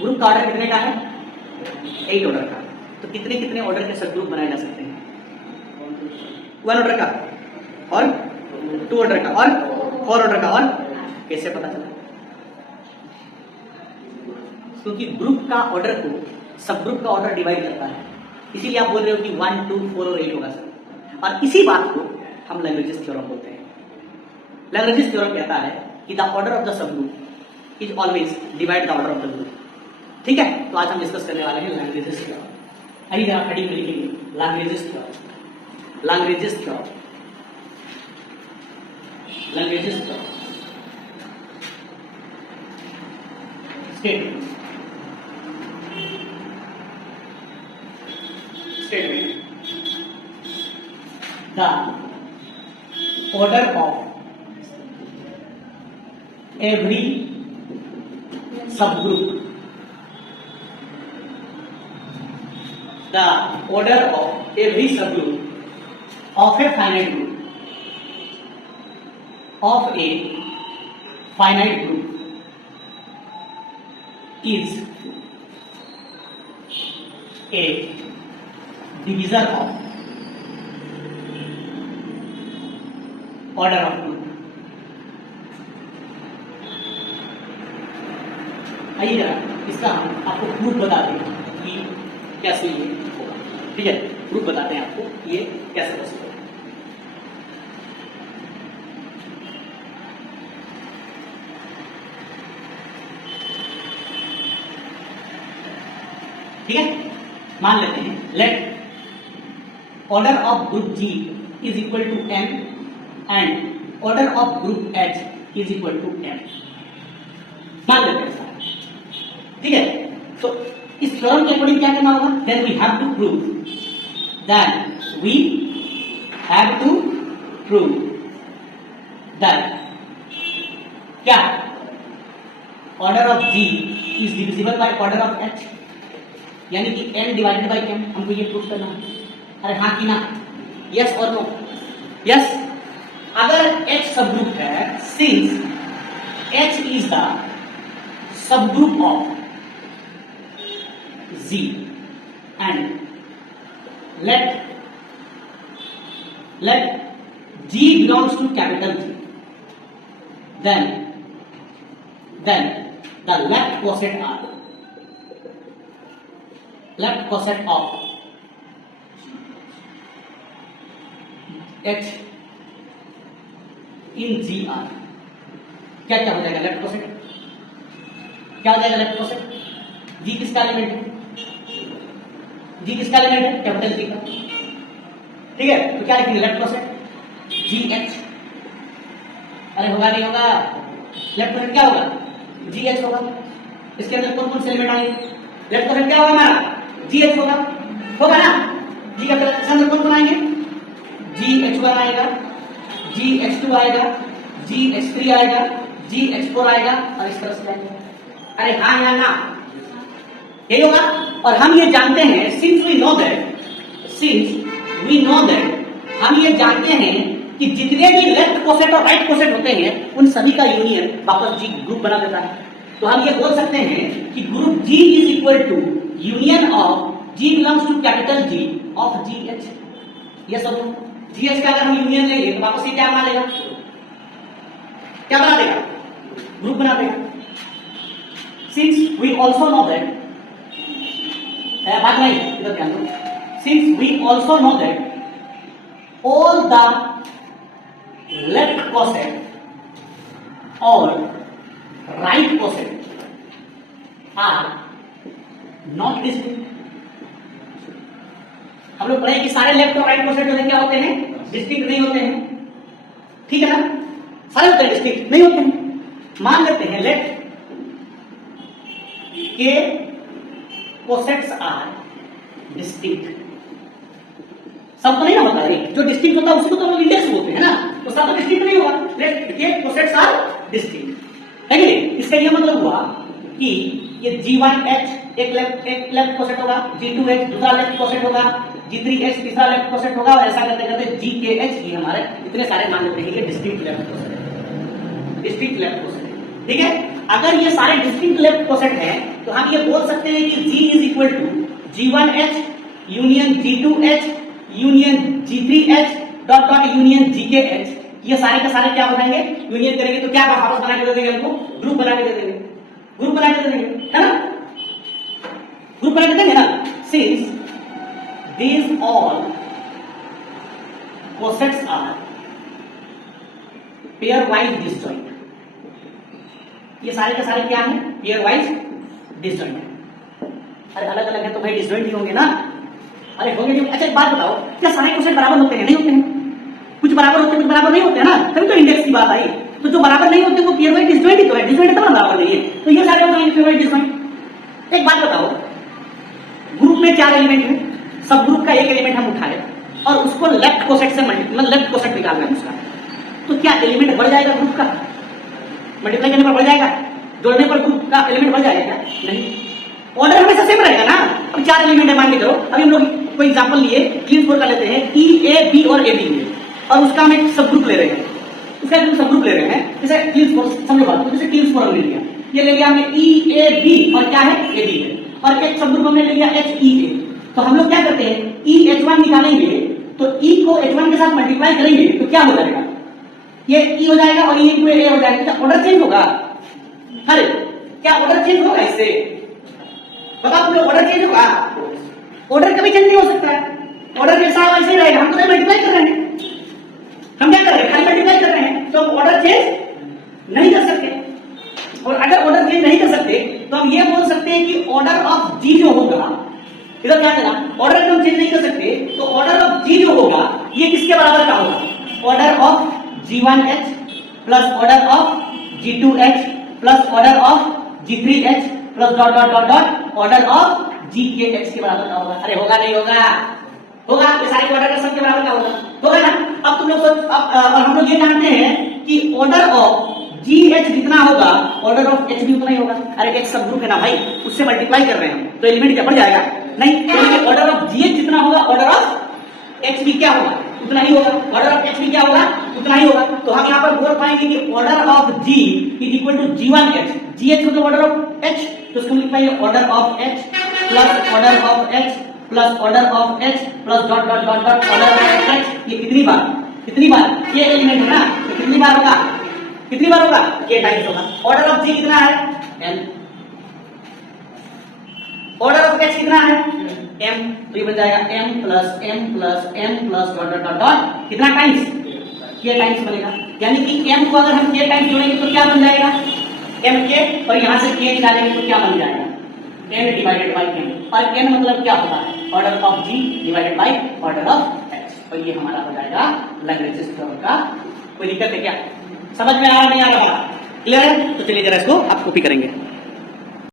Group का order कितने का है? 8 ऑर्डर का। तो कितने कितने ऑर्डर के सब ग्रुप बनाए जा सकते हैं? 1 ऑर्डर का और 2 ऑर्डर का और 4 ऑर्डर का। और कैसे पता चला? क्योंकि ग्रुप का ऑर्डर को सब ग्रुप का ऑर्डर डिवाइड करता है, इसीलिए आप बोल रहे हो कि 1, 2, 4 और 8 होगा सर। और इसी बात को हम लैग्रेंजेस थ्योरम बोलते हैं। लैग्रेंजेस थ्योरम कहता है कि the order of the sub group is always divide the order of the group. ठीक है, तो आज हम डिस्कस करने वाले हैं लैग्रेंजेस थ्योरम। आइए जरा खड़ी में लिखेंगे Lagrange's theorem. Lagrange's theorem, Lagrange's theorem. Statement, statement. The order of every subgroup, the order of every subgroup of a finite group, of a finite group is a divisor of order of group। आइए जरा इसका हम आपको proof बता दें कि कैसे ये होगा। ठीक है, प्रूफ बताते हैं आपको ये कैसे पॉसिबल है। ठीक है, मान लेते हैं late order of group G is equal to M and order of group H is equal to M। मान लेते हैं सारा। ठीक है, तो इस थ्योरम के अकॉर्डिंग क्या करना होगा? Then we have to prove, then we have to prove that क्या order of G is divisible by order of H, यानी कि M डिवाइडेड बाय M। हमको ये प्रूव करना है। अरे हाँ कि ना? यस और नो? यस। अगर H सब ग्रुप है, since H is the sub group of G and let G belongs to capital G, then the left coset of H in G R क्या क्या हो जाएगा? लेफ्ट कोसेट क्या हो जाएगा? Left coset. G किसका एलिमेंट है? G किसका एलिमेंट है? कैपिटल G का। ठीक है, तो क्या लिखेंगे? Left coset G H। अरे होगा नहीं होगा? लेफ्ट कोसेट क्या होगा? G H होगा। इसके अंदर कौन कौन से एलिमेंट आएंगे? लेफ्ट कोसेट क्या होगा हमारा? G H होगा। होगा ना? G का अंदर कौन कौन आएंगे? GH1 आएगा, GH2 आएगा, GH3 आएगा, GH4 आएगा और इस तरह से आएगा। अरे हाँ या ना? यही होगा। और हम ये जानते हैं, सिंस वी नो दैट हम ये जानते हैं कि जितने भी लेफ्ट कोसेट और राइट कोसेट होते हैं उन सभी का यूनियन वापस G ग्रुप बना देता है। तो हम ये बोल सकते हैं कि group G is equal to union of G belongs to capital G of GH। ये सब GH का अगर हम यूनियन लेंगे तो वापस ये क्या बना देगा? क्या बना देगा? ग्रुप बना देगा। Since we also know that, बात नहीं इधर ध्यान दो, since we also know that all the left coset or right coset are not distinct। हम लोग पढ़े कि सारे लेफ्ट और राइट कोसेट जो है क्या होते हैं? डिस्टिंक्ट नहीं होते हैं। ठीक है ना? सारे होते हैं, डिस्टिंक्ट नहीं होते हैं। मान लेते हैं लेट के कोसेट्स आर डिस्टिंक्ट। सब तो नहीं ना होता है, जो डिस्टिंक्ट होता है उसको तो हम इंडेक्स बोलते हैं ना, तो सब तो डिस्टिंक्ट नहीं होगा। लेट के कोसेट्स आर डिस्टिंक्ट है कि नहीं? इसका ये मतलब हुआ कि ये G1H एक लेफ्ट कोसेट होगा, G2H दूसरा लेफ्ट कोसेट होगा, G3H तीसरा लेफ्ट कोसेट होगा, और ऐसा करते करते GKH ये हमारे इतने सारे मान लेते हैं कि डिस्टिंक्ट लेफ्ट कोसेट है, डिस्टिंक्ट लेफ्ट कोसेट है। ठीक है, अगर ये सारे डिस्टिंक्ट लेफ्ट कोसेट हैं तो हम ये बोल सकते हैं कि G is equal to G1H union G2H union G3H dot dot union GKH। ये सारे के सारे क्या हो जाएंगे, यूनियन करेंगे तो क्या वापस बना के दे देंगे हमको, ग्रुप बना के दे देंगे, ग्रुप बना के दे देंगे, है ना, ग्रुप बना के देंगे ना। Since these all cosets are pairwise disjoint, ये सारे के सारे क्या है, पेयरवाइज डिसजॉइंट है। अरे अलग अलग है तो भाई डिसजॉइंट ही होंगे ना, अरे होंगे नहीं। अच्छा एक बात बताओ, क्या सारे क्वेश्चन बराबर होते हैं, नहीं होते हैं, कुछ बराबर होते हैं कुछ बराबर नहीं होते हैं ना, तभी तो इंडेक्स की बात आई। तो जो बराबर नहीं होते वो पेयरवाइज डिसजॉइंट ही तो है, डिसजॉइंट तो बराबर नहीं है, तो ये सारे हो जाएंगे पेयरवाइज डिसजॉइंट। एक बात बताओ, ग्रुप में 4 एलिमेंट है, सब ग्रुप का एक एलिमेंट हम उठाए और उसको लेफ्ट कोसेट से मतलब लेफ्ट कोसेट निकाल रहे हैं उसका, तो क्या एलिमेंट बढ़ जाएगा ग्रुप का, मल्टीप्लाई करने पर बढ़ जाएगा, जोड़ने पर ग्रुप का एलिमेंट बढ़ जाएगा क्या, नहीं, ऑर्डर हमेशा सेम रहेगा ना। अब 4 एलिमेंट है मान के चलो, अभी हम लोग कोई एग्जांपल लिए क्लीन स्कोर का लेते हैं E A B और AB और उसका हम एक सब ग्रुप ले रहे हैं, उसका एक सब ग्रुप ले रहे हैं, जैसे क्लीन स्कोर समझो बात, जैसे क्लीन स्कोर हमने लिया, ये ले लिया हमने E A B और क्या है AB है, और एक सब ग्रुप हमने ले लिया H E A। तो हम लोग क्या करते हैं, E H1 निकालेंगे तो E को H1 के साथ मल्टीप्लाई करेंगे तो क्या हो जाएगा, ये E हो जाएगा और E को A हो जाएगा, क्या ऑर्डर चेंज होगा, अरे क्या ऑर्डर चेंज होगा इससे, बताओ तुम लोग ऑर्डर चेंज होगा, ऑर्डर कभी चेंज नहीं हो सकता है, ऑर्डर के साथ वैसे ही रहेगा, हम तो मल्टीप्लाई कर रहे हैं, हम क्या कर रहे हैं, खाली मल्टीप्लाई कर रहे हैं, तो ऑर्डर चेंज नहीं कर सकते। और अगर ऑर्डर चेंज नहीं कर सकते तो हम ये बोल सकते हैं कि ऑर्डर ऑफ G जो होगा, इधर क्या करना, ऑर्डर हम चेंज नहीं कर सकते तो ऑर्डर ऑफ G जो होगा ये किसके बराबर का होगा, order of G1H plus order of G2H plus order of G3H plus dot dot dot dot order of GKH के बराबर का होगा। अरे होगा नहीं होगा, होगा, ये सारे ऑर्डर का सब के बराबर का होगा ना। अब तुम लोग सोच, और हम लोग ये जानते हैं कि ऑर्डर ऑफ GH जितना होगा ऑर्डर ऑफ H भी उतना ही होगा। अरे एक सब ग्रुप है ना भाई, उससे मल्टीप्लाई कर रहे हैं तो एलिमेंट क्या बढ़ जाएगा, नहीं, तो ऑर्डर ऑफ GH जितना होगा ऑर्डर ऑफ H भी क्या होगा उतना ही होगा, ऑर्डर ऑफ H भी क्या होगा उतना ही होगा। तो हम यहाँ पर बोल पाएंगे कि order of G is equal to G1H, GH मतलब ऑर्डर ऑफ H, तो इसको लिख पाएंगे order of H plus order of H plus order of H plus dot dot dot dot order of H। ये कितनी बार ये एलिमेंट है ना, तो कितनी बार होगा, कितनी बार होगा, k टाइम्स होगा। ऑर्डर ऑफ G कितना है n, ऑर्डर ऑफ H कितना है m, तो ये बन जाएगा m plus dot dot dot dot कितना टाइम्स, k टाइम्स बनेगा। यानी कि m को अगर हम k टाइम्स जोड़ेंगे तो क्या बन जाएगा m k, और यहां से k निकालेंगे तो क्या बन जाएगा n डिवाइडेड बाय m, और n मतलब क्या होता है order of G divided by order of H, और ये हमारा हो जाएगा लैग्रेंज थ्योरम का। कोई दिक्कत है क्या, समझ में आ रहा नहीं आ रहा, क्लियर है, तो चलिए जरा इसको आप कॉपी करेंगे।